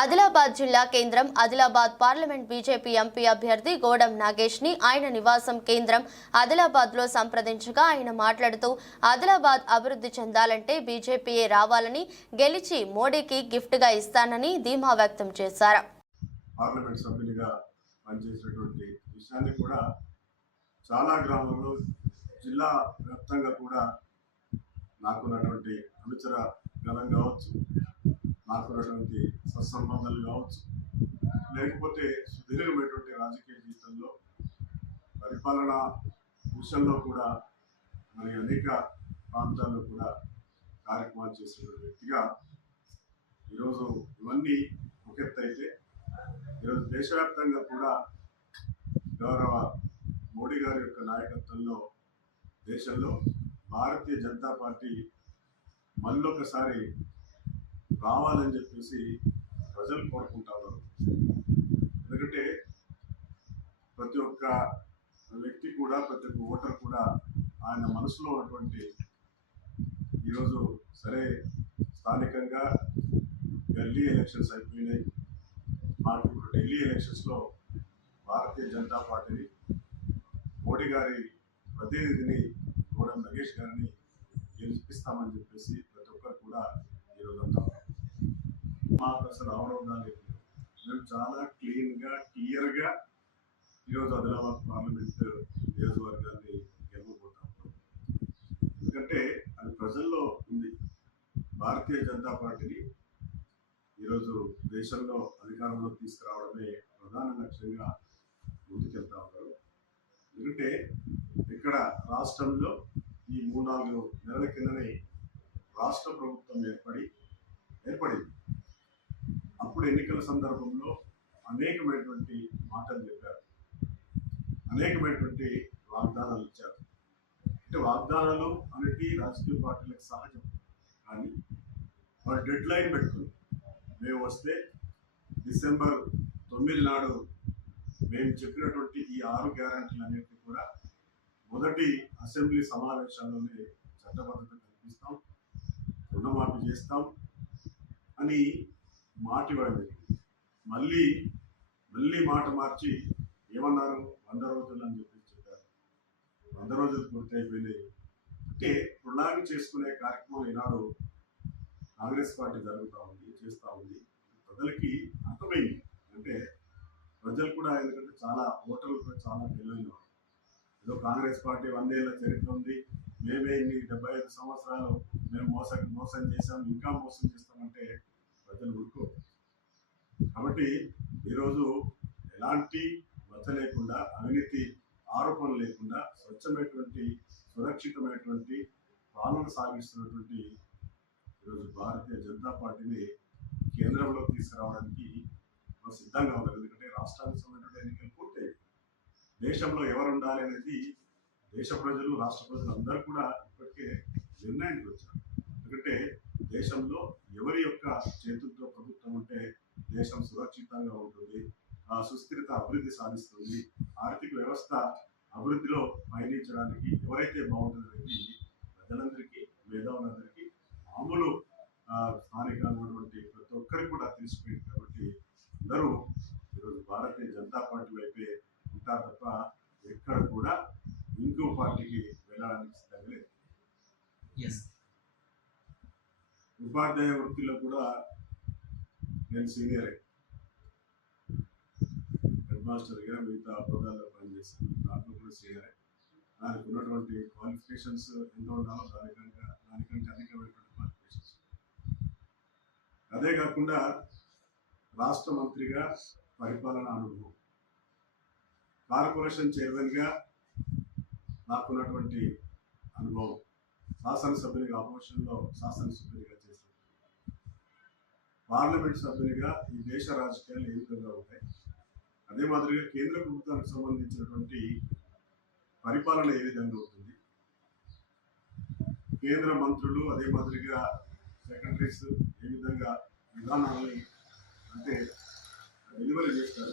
ఆదిలాబాద్ జిల్లా కేంద్రం Adilabad parliament BJP MP అభ్యర్థి గోడం నాగేష్ ని ఆయన నివాసం కేంద్రం ఆదిలాబాద్ లో సంప్రదించగా ఆయన మాట్లాడుతూ ఆదిలాబాద్ అభివృద్ధి చెందాలంటే బీజేపీయే రావాలని గెలిచి మోడీకి గిఫ్ట్ గా ఇస్తానని ధీమా వ్యక్తం చేశారు. పార్లమెంట్ సభ్యునిగా పనిచేసినటువంటి విషయాన్ని కూడా చాలా గ్రామాల్లో జిల్లా వ్యాప్తంగా కూడా నాకున్నటువంటి అనుచర గలం కావచ్చు, నాకున్నటువంటి సత్సంబంధాలు కావచ్చు, లేకపోతే సుదీర్ఘమైనటువంటి రాజకీయ జీవితంలో పరిపాలన విషయంలో కూడా మరి అనేక ప్రాంతాల్లో కూడా కార్యక్రమాలు చేసినటువంటి వ్యక్తిగా ఈరోజు ఇవన్నీ ఒక ఎత్తు అయితే ఈరోజు దేశవ్యాప్తంగా కూడా గౌరవ మోడీ గారి యొక్క నాయకత్వంలో దేశంలో భారతీయ జనతా పార్టీ మళ్ళొకసారి రావాలని చెప్పేసి ప్రజలు కోరుకుంటారు. ఎందుకంటే ప్రతి ఒక్క వ్యక్తి కూడా, ప్రతి ఒక్క ఓటర్ కూడా ఆయన మనసులో ఉన్నటువంటి ఈరోజు సరే స్థానికంగా ఢిల్లీ ఎలక్షన్స్ అయిపోయినాయి. మాకు ఇప్పుడు ఢిల్లీ ఎలక్షన్స్లో భారతీయ జనతా పార్టీని, మోడీ గారి ప్రతినిధిని గోడం నాగేష్ గారిని గెలిపిస్తామని చెప్పేసి ప్రతి ఒక్కరు కూడా ఈరోజు అంటారు. మాకు అసలు అవరోధాలు లేదు. మేము చాలా క్లియర్గా ఈరోజు ఆదిలాబాద్ పార్లమెంట్ నియోజకవర్గాన్ని గెలవబోతాం. ఎందుకంటే అది ప్రజల్లో ఉంది. భారతీయ జనతా పార్టీని ఈరోజు దేశంలో అధికారంలో తీసుకురావడమే ప్రధాన లక్ష్యంగా ముందుకెళ్తా ఉన్నారు. ఎందుకంటే ఇక్కడ రాష్ట్రంలో ఈ 3-4 నెలల కిందనే రాష్ట్ర ప్రభుత్వం ఏర్పడింది. అప్పుడు ఎన్నికల సందర్భంలో అనేకమైనటువంటి మాటలు చెప్పారు, అనేకమైనటువంటి వాగ్దానాలు ఇచ్చారు. అంటే వాగ్దానాలు అనేవి రాజకీయ పార్టీలకు సహజం, కానీ వారు డెడ్ లైన్ పెట్టుకుని మేము వస్తే డిసెంబర్ 9 నాడు మేము చెప్పినటువంటి ఈ 6 గ్యారంటీలన్నింటినీ కూడా మొదటి అసెంబ్లీ సమావేశాల్లోనే చట్టబద్ధత కల్పిస్తాం, రుణమాఫీ చేస్తాం అని మాట ఇవ్వడం జరిగింది. మళ్ళీ మాట మార్చి ఏమన్నారు, 100 రోజులు అని చెప్పారు. 100 రోజులు పూర్తి అయిపోయినాయి. అంటే రుణాన్ని చేసుకునే కార్యక్రమం ఈనాడు కాంగ్రెస్ పార్టీ చేస్తూ ఉంది. ప్రజలకి అర్థమైంది. అంటే ప్రజలు కూడా, ఎందుకంటే చాలా ఓటర్లు కూడా చాలా తెలివైన వారు. ఏదో కాంగ్రెస్ పార్టీ 100 ఏళ్ల చరిత్ర ఉంది, మేమే 75 సంవత్సరాలు మేము మోసం చేశాం, ఇంకా మోసం చేస్తామంటే ప్రజలు ఊరుకో. కాబట్టి ఈరోజు ఎలాంటి మచ్చ లేకుండా, అవినీతి ఆరోపణలు లేకుండా స్వచ్ఛమైనటువంటి సురక్షితమైనటువంటి పాలన సాగిస్తున్నటువంటి ఈరోజు భారతీయ జనతా పార్టీని కేంద్రంలో తీసుకురావడానికి సిద్ధంగా ఉన్నారు. ఎందుకంటే రాష్ట్రానికి సంబంధించిన ఎన్నికలు పూర్తయ్యాయి. దేశంలో ఎవరు ఉండాలి అనేది దేశ ప్రజలు, రాష్ట్ర ప్రజలు అందరూ కూడా ఇప్పటికే నిర్ణయానికి వచ్చారు. ఎందుకంటే దేశంలో ఎవరి యొక్క చేతులతో ప్రభుత్వం ఉంటే దేశం సురక్షితంగా ఉంటుంది, సుస్థిరత అభివృద్ధి సాధిస్తుంది, ఆర్థిక వ్యవస్థ అభివృద్ధిలో పయనించడానికి ఎవరైతే బాగుంటుందనేది ప్రజలందరికీ, మేధావులందరికీ, మామూలు స్థానికంగా ఉన్నటువంటి ప్రతి ఒక్కరికి కూడా తెలిసిపోయింది. కాబట్టి అందరూ ఈరోజు భారతీయ జనతా పార్టీ వైపే ఉంటారు తప్ప ఎక్కడ కూడా ఇంకో పార్టీకి వెళ్ళడానికి సిద్ధంగా లేదు. ఉపాధ్యాయ వృత్తిలో కూడా నేను సీనియరే, హెడ్ మాస్టర్గా మిగతా హోదాల్లో పనిచేస్తాను. దాంట్లో కూడా సీనియరే. దానికి ఉన్నటువంటి క్వాలిఫికేషన్స్ ఎంత ఉండాలో దానికంటే అధికమైనటువంటి క్వాలిఫికేషన్స్. అదే కాకుండా రాష్ట్ర మంత్రిగా పరిపాలన అనుభవం, కార్పొరేషన్ చైర్మన్గా నాకున్నటువంటి అనుభవం, శాసనసభ్యునిగా ఆపోజిషన్లో శాసనసభ్యునిగా చేశాను, పార్లమెంట్ సభ్యునిగా ఈ దేశ రాజకీయాలు ఏ విధంగా ఉంటాయి, అదే మాదిరిగా కేంద్ర ప్రభుత్వానికి సంబంధించినటువంటి పరిపాలన ఏ విధంగా ఉంటుంది, కేంద్ర మంత్రులు అదే మాదిరిగా సెక్రటరీస్ ఏ విధంగా విధానాలని అంటే డెలివరీ చేస్తారు,